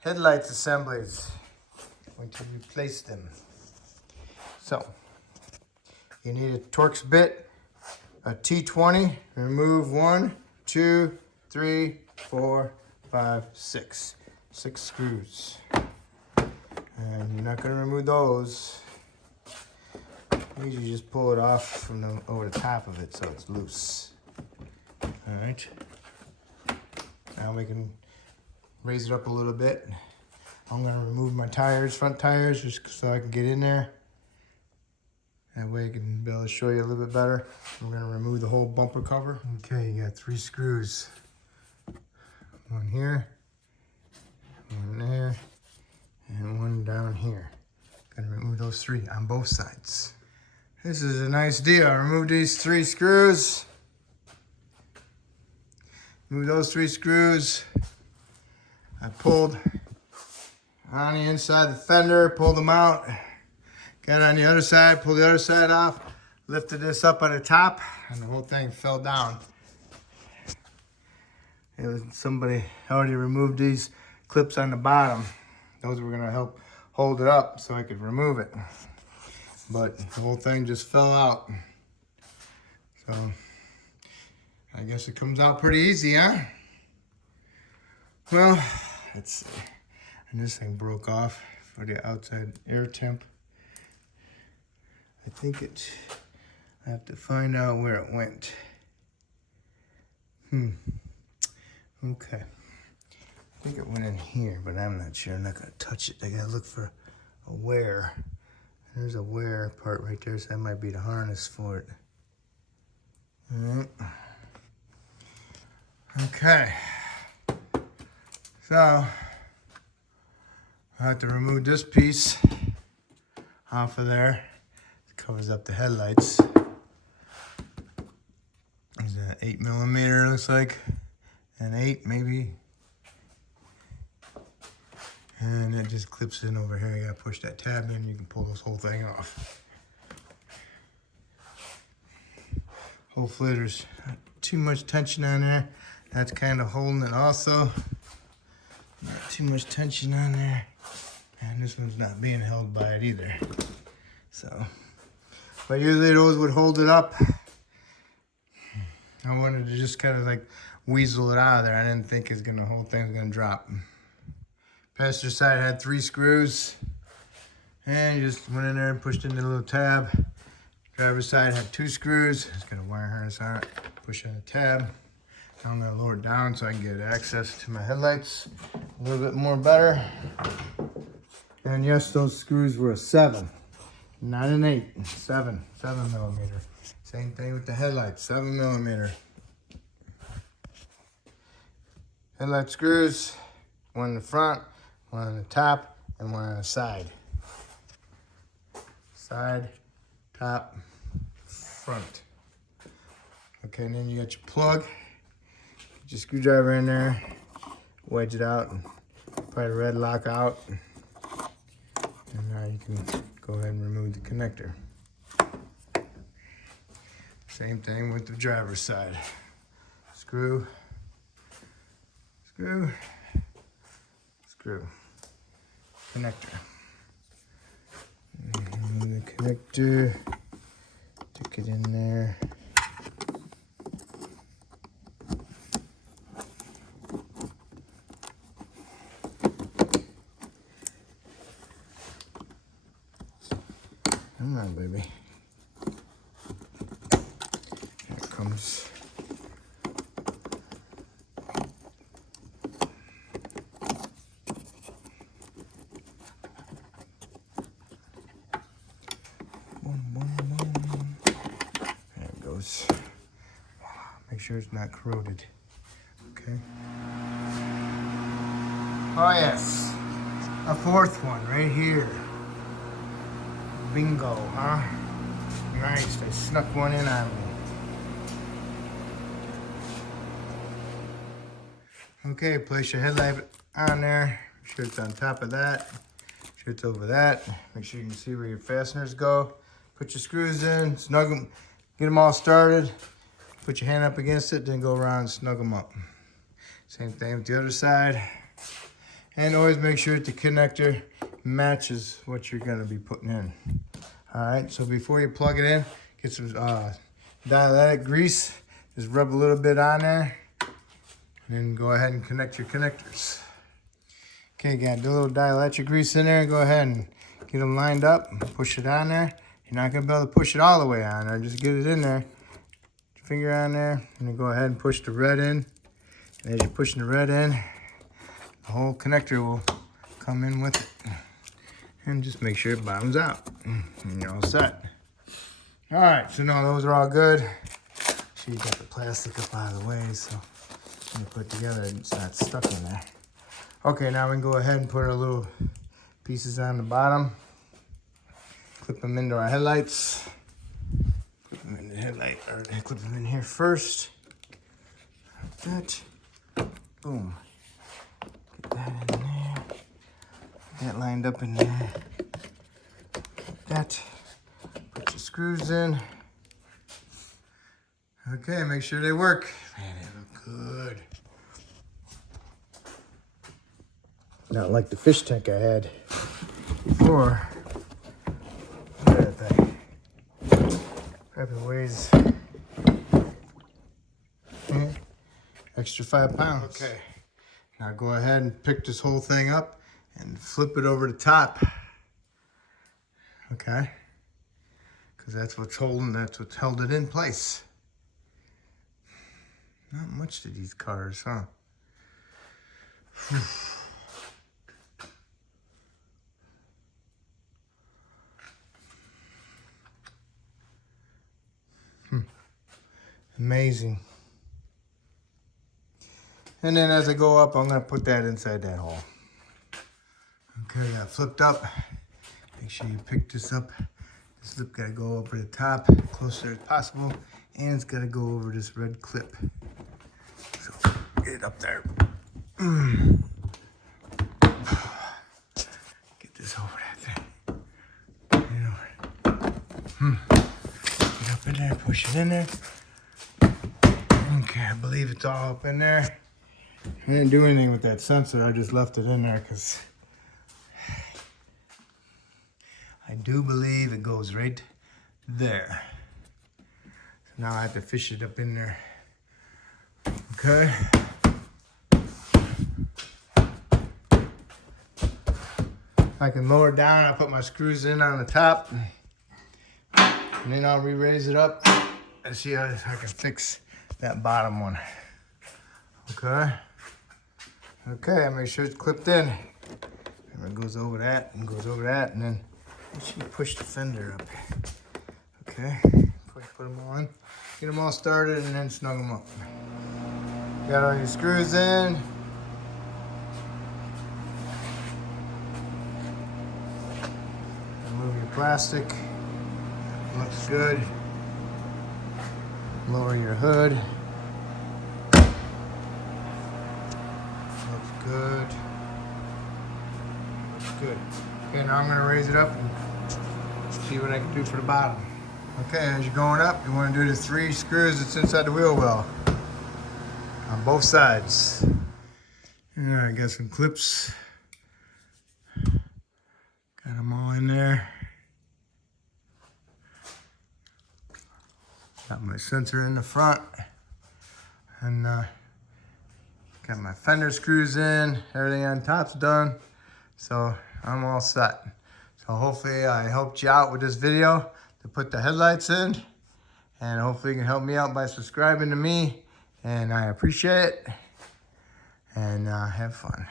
headlights assemblies. Going to replace them. So, you need a Torx bit, a T20, remove 1, 2, 3, 4, 5, 6. 6 screws. And you're not going to remove those. You usually just pull it off from over the top of it so it's loose. Alright. Now we can raise it up a little bit. I'm going to remove my tires, front tires, just so I can get in there. That way I can be able to show you a little bit better. We're going to remove the whole bumper cover. Okay, you got 3 screws. One here, one there, and one down here. Gonna remove those 3 on both sides. This is a nice deal. I removed these 3 screws. Move those 3 screws. I pulled on the inside of the fender, pulled them out. Got on the other side, pulled the other side off, lifted this up on the top, and the whole thing fell down. It was somebody already removed these clips on the bottom. Those were gonna help hold it up so I could remove it. But the whole thing just fell out. So I guess it comes out pretty easy, huh? Well, let's see. And this thing broke off for the outside air temp. I think I have to find out where it went. Okay. I think it went in here, but I'm not sure. I'm not gonna touch it. I gotta look for a wear. There's a wear part right there, so that might be the harness for it. Alright. Okay. So, I have to remove this piece off of there. It covers up the headlights. There's an 8mm, looks like. An 8 maybe. And it just clips in over here. You gotta push that tab in, you can pull this whole thing off. Hopefully there's not too much tension on there. That's kind of holding it also. Not too much tension on there. And this one's not being held by it either. So, but usually those would hold it up. I wanted to just kind of like weasel it out of there. I didn't think the whole thing's gonna drop. Passenger side had 3 screws, and you just went in there and pushed in the little tab. Driver's side had 2 screws. Just got a wire harness on it. Push in the tab. Now I'm gonna lower it down so I can get access to my headlights a little bit more better. And yes, those screws were a 7, not an 8. 7mm. Same thing with the headlights, 7mm. Headlight screws, one in the front, one on the top, and one on the side. Side, top, front. Okay, and then you got your plug. Get your screwdriver in there, wedge it out, and pry the red lock out. And now you can go ahead and remove the connector. Same thing with the driver's side. Screw, screw, screw, connector. Remove the connector, stick it in there. Come on, baby. Here it comes. There it goes. Make sure it's not corroded. Okay. Oh yes, a 4th one right here. Bingo, huh? Nice, they snuck one in on me. Okay, place your headlight on there. Make sure it's on top of that. Make sure it's over that. Make sure you can see where your fasteners go. Put your screws in, snug them, get them all started. Put your hand up against it, then go around and snug them up. Same thing with the other side. And always make sure that the connector matches what you're gonna be putting in. All right, so before you plug it in, get some dielectric grease. Just rub a little bit on there. And then go ahead and connect your connectors. Okay, got a little dielectric grease in there. Go ahead and get them lined up and push it on there. You're not gonna be able to push it all the way on there. Just get it in there. Your finger on there, and then go ahead and push the red in. And as you're pushing the red in, the whole connector will come in with it. And just make sure it bottoms out. And you're all set. All right, so now those are all good. Sure you got the plastic up out of the way, so when you put it together, it's not stuck in there. Okay, now we can go ahead and put our little pieces on the bottom. Clip them into our headlights. Clip them in the headlight, or clip them in here first. Like that. Boom. Get that in there. Get that lined up in there. Like that. Put your screws in. Okay, make sure they work. Man, they look good. Not like the fish tank I had before. Look at that thing. Probably weighs extra 5 pounds. Okay, now go ahead and pick this whole thing up and flip it over the top. Okay, because that's what's held it in place. Not much to these cars, huh? Amazing. And then as I go up, I'm gonna put that inside that hole. Okay, got flipped up. Make sure you pick this up. This lip gotta go over the top, closer as possible, and it's gotta go over this red clip. So get it up there. Get this over that thing. Get it over. Get up in there, push it in there. Okay, I believe it's all up in there. I didn't do anything with that sensor, I just left it in there because I do believe it goes right there. So now I have to fish it up in there. Okay. I can lower it down, I'll put my screws in on the top. And then I'll re-raise it up and see how I can fix that bottom one. Okay. Okay, I make sure it's clipped in. And it goes over that and goes over that, and then make sure you push the fender up. Okay. Put them on. Get them all started and then snug them up. Got all your screws in. Remove your plastic. Looks good. Lower your hood. Looks good. Looks good. Okay, now I'm going to raise it up and see what I can do for the bottom. Okay, as you're going up, you want to do the 3 screws that's inside the wheel well on both sides. Alright, got some clips. Got them all in there. Got my sensor in the front, and got my fender screws in. Everything on top's done, so I'm all set. So hopefully I helped you out with this video to put the headlights in, and hopefully you can help me out by subscribing to me, and I appreciate it, and have fun.